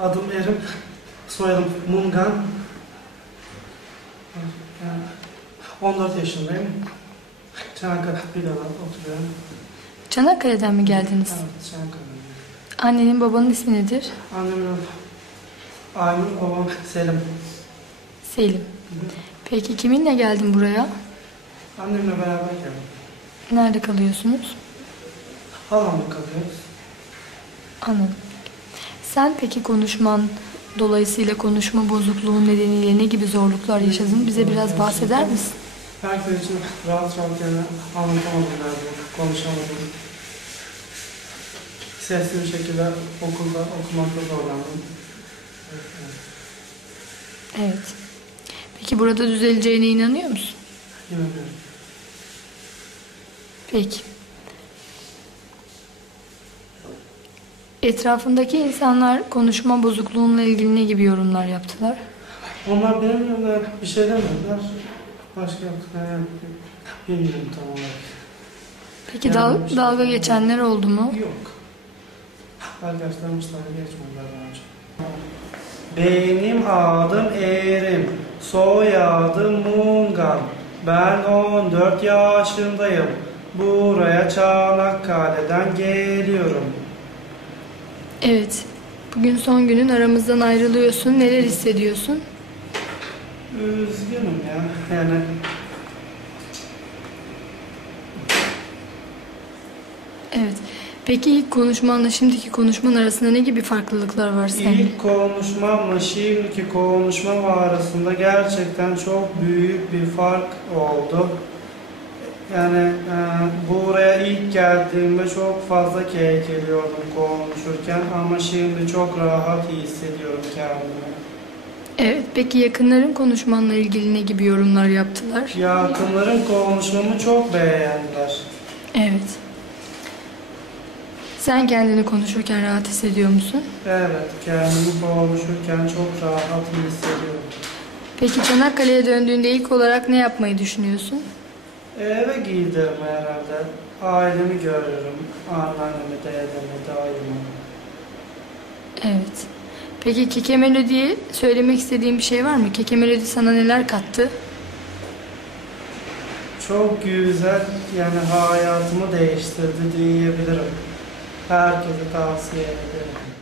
Adım Erim, soyadım Mungan. Yani 14 yaşındayım. Çanakkale Bilal'da oturuyorum. Çanakkale'den mi geldiniz? Evet, Çanakkale'deyim. Annenin babanın ismi nedir? Annemle Aynur, babam Selim. Selim. Peki kiminle geldin buraya? Annemle beraber geldim. Nerede kalıyorsunuz? Halamla kalıyoruz. Anladım. Sen peki konuşman dolayısıyla konuşma bozukluğu nedeniyle ne gibi zorluklar yaşadın? Bize biraz bahseder misin? Herkes için rahat rahat yani anlatamadım nerede, konuşamadım. Sesli bir şekilde okulda okumakta zorlandım. Evet. Peki burada düzeleceğine inanıyor musun? İnanıyorum. Peki. Etrafındaki insanlar konuşma bozukluğunla ilgili ne gibi yorumlar yaptılar? Onlar yanımda bir şey demediler. Başka yaptıkları yani bilmiyorum tam olarak. Peki Yani dal- şey- dalga geçenler oldu mu? Yok. Arkadaşlarımız dalga geçmediler daha önce. Benim adım Erim, soyadım Mungan. Ben 14 yaşındayım. Buraya Çanakkale'den geliyorum. Evet. Bugün son günün aramızdan ayrılıyorsun. Neler hissediyorsun? Üzgünüm ya. Yani Evet. Peki ilk konuşmanla şimdiki konuşman arasında ne gibi farklılıklar var senin? ilk konuşmamla şimdiki konuşmam arasında gerçekten çok büyük bir fark oldu. Yani e, buraya ilk geldiğimde çok fazla kekeliyordum konuşurken ama şimdi çok rahat hissediyorum kendimi. Evet. Peki yakınların konuşmanla ilgili ne gibi yorumlar yaptılar? Yakınlarım konuşmamı çok beğendiler. Evet. Sen kendini konuşurken rahat hissediyor musun? Evet, kendimi konuşurken çok rahat hissediyorum. Peki Çanakkale'ye döndüğünde ilk olarak ne yapmayı düşünüyorsun? Eve giderim herhalde. Ailemi görürüm. Anneannemi, dedemi, dayımı. Evet. Peki Keke Melodi'ye söylemek istediğin bir şey var mı? Keke Melodi sana neler kattı? Çok güzel, yani hayatımı değiştirdi diyebilirim. Herkese tavsiye ederim.